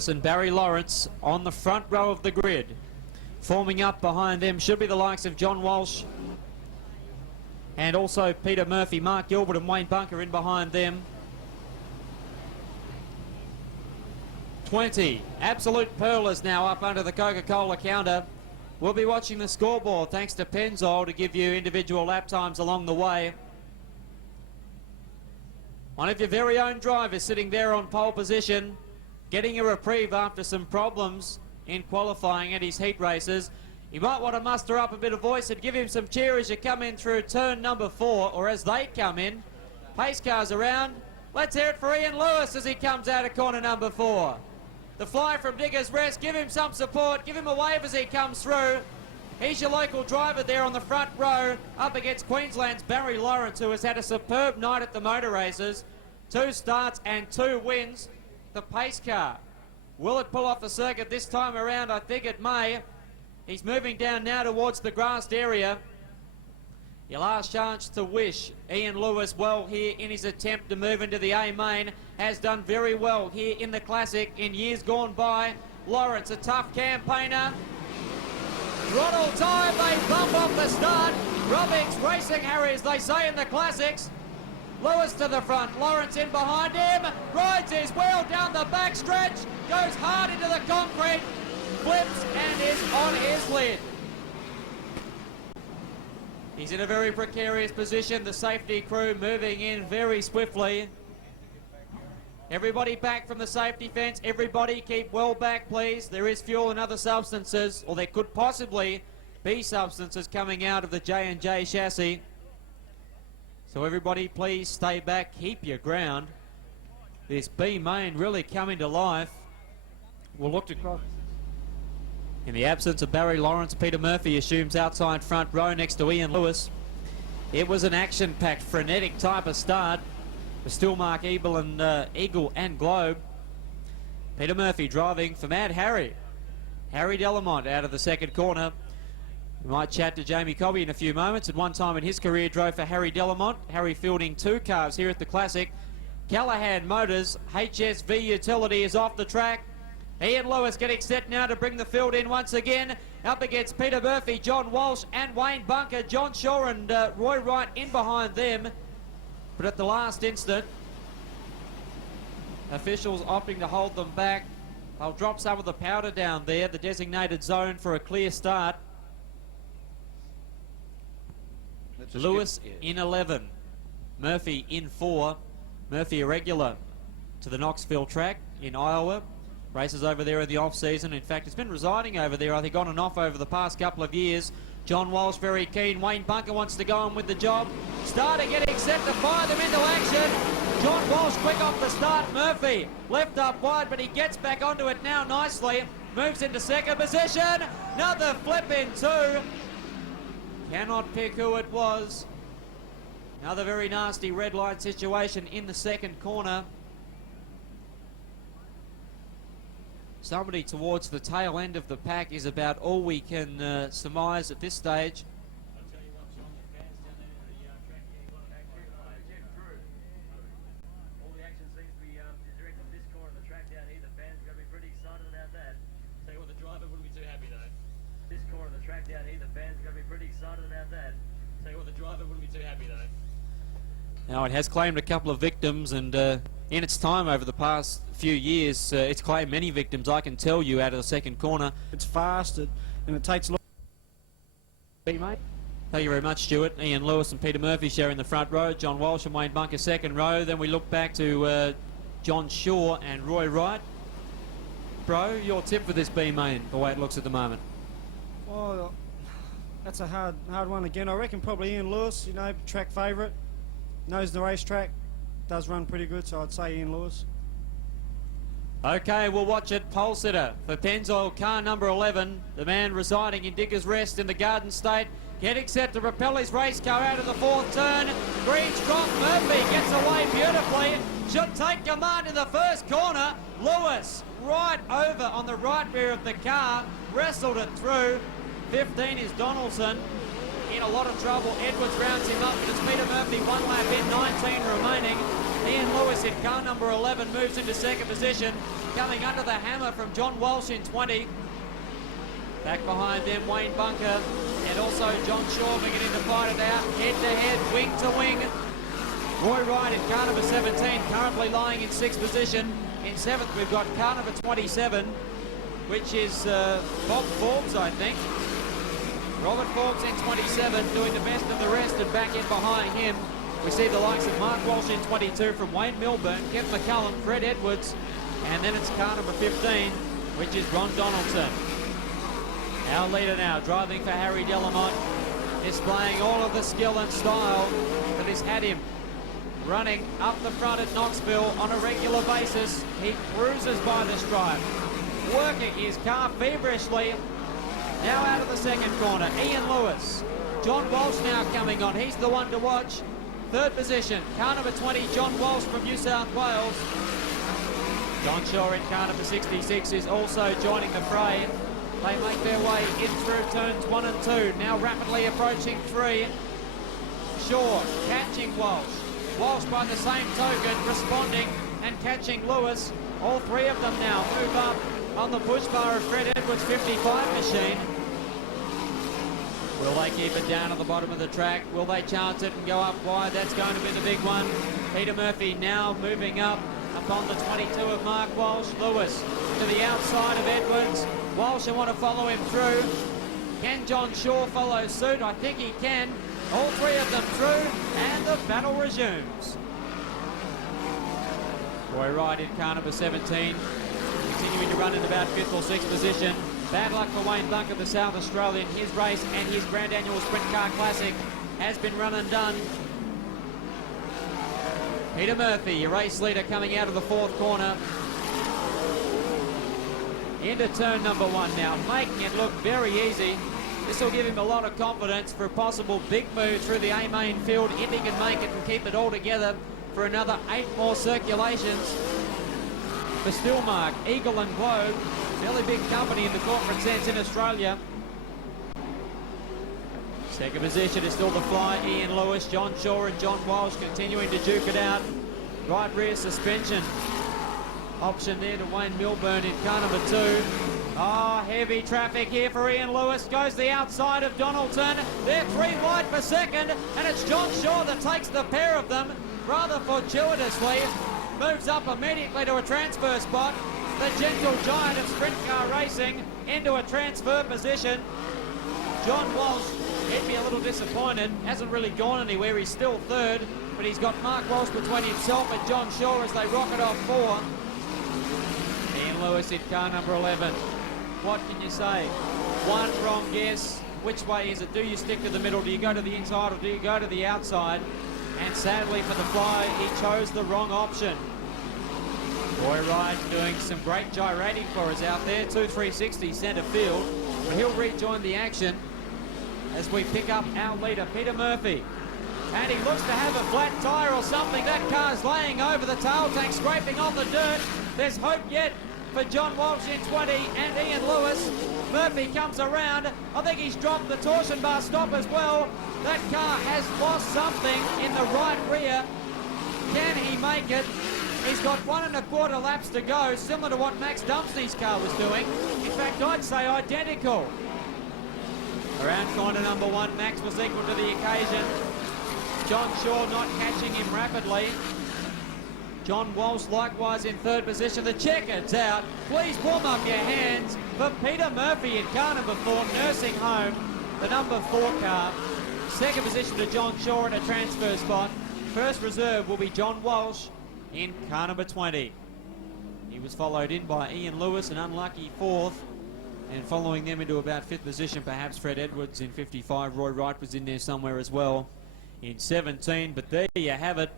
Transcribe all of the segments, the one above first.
Lewis and Barry Lawrence on the front row of the grid. Forming up behind them should be the likes of John Walsh and also Peter Murphy. Mark Gilbert and Wayne Bunker in behind them. 20. Absolute Pearlers now up under the Coca-Cola counter. We'll be watching the scoreboard thanks to Pennzoil to give you individual lap times along the way. One of your very own drivers sitting there on pole position, getting a reprieve after some problems in qualifying at his heat races. You might want to muster up a bit of voice and give him some cheer as you come in through turn number 4, or as they come in. Pace cars around. Let's hear it for Ian Lewis as he comes out of corner number 4. The fly from Diggers Rest, give him some support, give him a wave as he comes through. He's your local driver there on the front row, up against Queensland's Barry Lawrence, who has had a superb night at the motor races. 2 starts and 2 wins. The pace car. Will it pull off the circuit this time around? I think it may. He's moving down now towards the grassed area. Your last chance to wish Ian Lewis well here in his attempt to move into the A main. Has done very well here in the Classic in years gone by. Lawrence, a tough campaigner. Throttle time, they bump off the start. Robbing's racing Harry, as they say in the Classics. Lewis to the front, Lawrence in behind him, rides his wheel down the backstretch, goes hard into the concrete, flips and is on his lid. He's in a very precarious position, the safety crew moving in very swiftly. Everybody back from the safety fence, everybody keep well back please. There is fuel and other substances, or there could possibly be substances coming out of the J&J chassis. So everybody please stay back, keep your ground. This B main really coming to life. We'll look to cross. In the absence of Barry Lawrence, Peter Murphy assumes outside front row next to Ian Lewis. It was an action-packed, frenetic type of start for Stillmark, Eagle and Globe. Peter Murphy driving for Mad Harry. Harry Delamont out of the second corner. We might chat to Jamie Cobby in a few moments. At one time in his career drove for Harry Delamont. Harry fielding 2 cars here at the Classic. Callahan Motors, HSV Utility is off the track. Ian Lewis getting set now to bring the field in once again. Up against Peter Murphy, John Walsh and Wayne Bunker. John Shaw and Roy Wright in behind them. But at the last instant, officials opting to hold them back. They'll drop some of the powder down there, the designated zone for a clear start. Lewis in 11, Murphy in 4. Murphy a regular to the Knoxville track in Iowa. Races over there in the off-season. In fact, it's been residing over there, I think, on and off over the past couple of years. John Walsh very keen. Wayne Bunker wants to go on with the job. Starter getting set to fire them into action. John Walsh quick off the start. Murphy left up wide, but he gets back onto it now nicely. Moves into second position. Another flip in 2. Cannot pick who it was. Another very nasty red light situation in the second corner. Somebody towards the tail end of the pack is about all we can surmise at this stage. I'll tell you what, John, the fans down there in the track here got an action crew. All the action seems to be directed to this corner of the track down here. The fans are going to be pretty excited about that. Tell you what, the driver wouldn't be too happy though. This corner of the track down here, the fans are going to be pretty excited about that. Tell you what, the driver wouldn't be too happy though. Now it has claimed a couple of victims, and in its time over the past few years, it's claimed many victims, I can tell you, out of the second corner. It's fast and it takes a lot. Thank you very much, Stuart. Ian Lewis and Peter Murphy sharing the front row. John Walsh and Wayne Bunker second row. Then we look back to John Shaw and Roy Wright. Bro, your tip for this B main, the way it looks at the moment? Well, that's a hard one again. I reckon probably Ian Lewis, you know, track favourite. Knows the racetrack, does run pretty good, so I'd say Ian Lewis. Okay, we'll watch it. Pole sitter for Pennzoil, car number 11. The man residing in Diggers Rest in the Garden State. Getting set to propel his race car out of the 4th turn. Green's drop. Murphy gets away beautifully. Should take command in the first corner. Lewis right over on the right rear of the car. Wrestled it through. 15 is Donaldson. In a lot of trouble. Edwards rounds him up, but it's Peter Murphy 1 lap in, 19 remaining. Ian Lewis in car number 11 moves into second position. coming under the hammer from John Walsh in 20. Back behind them, Wayne Bunker and also John Shaw beginning to fight it out. Head to head, wing to wing. Roy Wright in car number 17, currently lying in 6th position. In 7th, we've got car number 27, which is Bob Forbes, I think. Robert Forbes in 27, doing the best of the rest, and back in behind him, we see the likes of Mark Walsh in 22 from Wayne Milburn, Kev McCullum, Fred Edwards, and then it's car number 15, which is Ron Donaldson. Our leader now, driving for Harry Delamont, displaying all of the skill and style that has had him running up the front at Knoxville on a regular basis. He cruises by the stripe, working his car feverishly. Now out of the second corner, Ian Lewis. John Walsh now coming on. He's the one to watch. 3rd position, car number 20, John Walsh from New South Wales. John Shaw in car number 66 is also joining the fray. They make their way in through turns 1 and 2. Now rapidly approaching 3. Shaw catching Walsh. Walsh by the same token responding and catching Lewis. All 3 of them now move up on the push bar of Fred Edwards' 55 machine. Will they keep it down at the bottom of the track? Will they chance it and go up wide? That's going to be the big one. Peter Murphy now moving up upon the 22 of Mark Walsh. Lewis to the outside of Edwards. Walsh will want to follow him through. Can John Shaw follow suit? I think he can. All 3 of them through, and the battle resumes. Roy Wright in car number 17, continuing to run in about 5th or 6th position. Bad luck for Wayne Bunker, the South Australian. His race and his Grand Annual Sprint Car Classic has been run and done. Peter Murphy, your race leader, coming out of the 4th corner. Into turn number 1 now, making it look very easy. This will give him a lot of confidence for a possible big move through the A-main field if he can make it and keep it all together for another 8 more circulations. For Stillmark, Eagle and Globe, fairly big company in the corporate sense in Australia. 2nd position is still the fly, Ian Lewis, John Shaw and John Walsh continuing to duke it out. Right rear suspension option there to Wayne Milburn in car number 2. Oh, heavy traffic here for Ian Lewis. Goes the outside of Donaldson. They're 3 wide for 2nd, and it's John Shaw that takes the pair of them rather fortuitously. Moves up immediately to a transfer spot. The gentle giant of sprint car racing into a transfer position. John Walsh, he'd be a little disappointed. Hasn't really gone anywhere. He's still 3rd, but he's got Mark Walsh between himself and John Shaw as they rocket off 4. Ian Lewis in car number 11. What can you say? One wrong guess. Which way is it? Do you stick to the middle? Do you go to the inside or do you go to the outside? And sadly for the fly, he chose the wrong option. Roy Wright doing some great gyrating for us out there. 2-360 centre field. But he'll rejoin the action as we pick up our leader, Peter Murphy. And he looks to have a flat tyre or something. That car's laying over the tail tank, scraping on the dirt. There's hope yet for John Walsh in 20 and Ian Lewis. Murphy comes around. I think he's dropped the torsion bar stop as well. That car has lost something in the right rear. Can he make it? He's got 1 1/4 laps to go, similar to what Max Dumpsey's car was doing. In fact, I'd say identical. Around corner number 1, Max was equal to the occasion. John Shaw not catching him rapidly. John Walsh likewise in 3rd position. The checkered's out. Please warm up your hands for Peter Murphy in car number 4, nursing home the number 4 car. 2nd position to John Shaw at a transfer spot. First reserve will be John Walsh in car number 20. He was followed in by Ian Lewis, an unlucky 4th. And following them into about 5th position, perhaps Fred Edwards in 55. Roy Wright was in there somewhere as well in 17. But there you have it.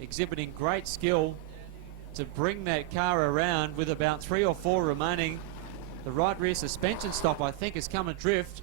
Exhibiting great skill to bring that car around with about 3 or 4 remaining. The right rear suspension stop, I think, has come adrift.